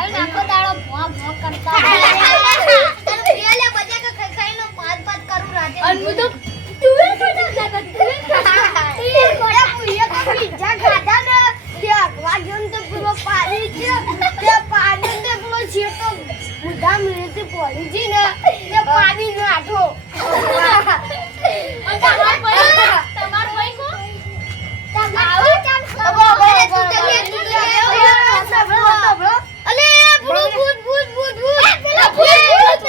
ભાઈ આખો દાડો ભો ભો કરતા તને પેલે બજે કે ખાઈનો પાત પાત કરું રાતે અને તો તુવેર ખાતા જાતા તુવેર ખાતા પિઝા ખાધા ને ત્યાં વાગ્યું તો પૂરો પાણી છે તે પાણી ને પેલો છેટો મુદ્દા મિનિટથી પડી જી ને તે પાણી નો આઠો તમાર ભાઈ કો આવો ચાલ અલે ભૂત ભૂત ભૂત ભૂત પેલા ભૂત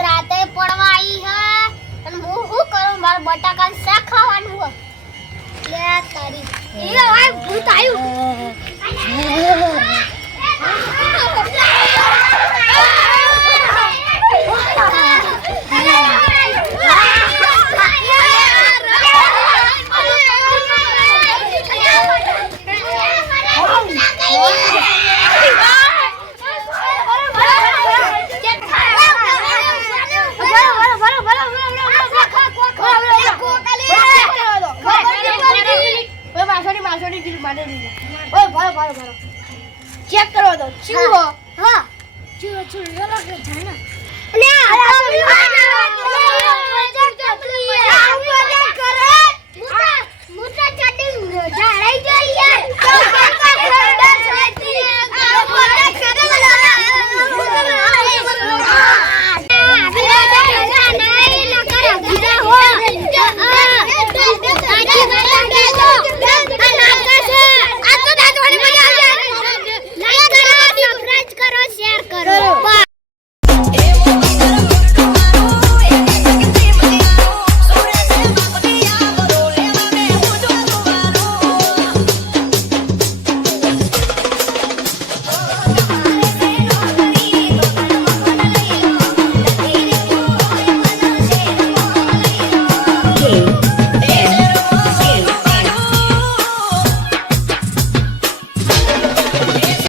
રાતે પડવા આવી હે અને હું શું કરું માર બટાકા શાક ખાવાનું હે લે તારી એ ઓય ભૂત આવ્યું ચેક કરો તો ચૂહો હા ચૂહો ચૂહો લાગે જાના અલે આ